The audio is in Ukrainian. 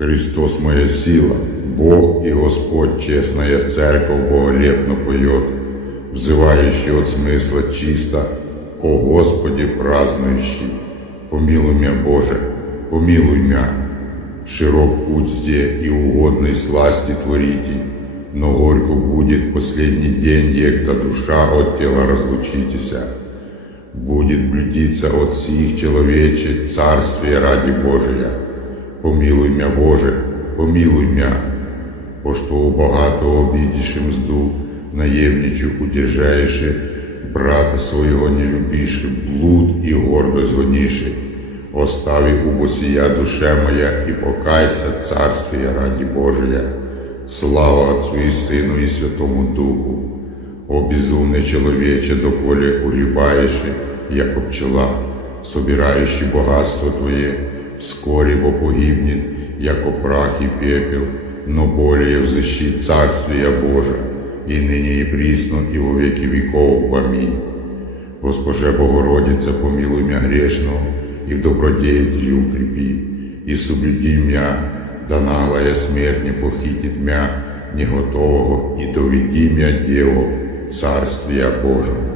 Христос моя сила, Бог и Господь, честная церковь боголепно поет, взывающий от смысла чисто, о Господи празднующий, помилуй меня, Боже, помилуй меня. Широк путь зде и угодный сласти творите, но горько будет последний день, ехта душа от тела разлучитеся. Будет блюдиться от всіх человече царствие ради Божия. Помилуй мя, Боже, помилуй мя, по что у багато обидишь мзду, наемничу удержаеши, брата своего не любиши, блуд и гордо звониши. Остави у босія душе моя і покайся царствия ради Божия. Слава Отцу и Сыну и Святому Духу. О безумный человече, доколе улибаеши, як пчела, собирающий богатство Твое, вскоре погибнет, яко прах и пепел, но более взыщи Царствия Божия, и ныне и присно, и во веки веков. Аминь. Госпоже Богородице, помилуй мя грешного, и в добродетели укрепи, и соблюди мя, да наглая смерть не похитит мя, не готового, и доведи мя Дево, Царствия Божого.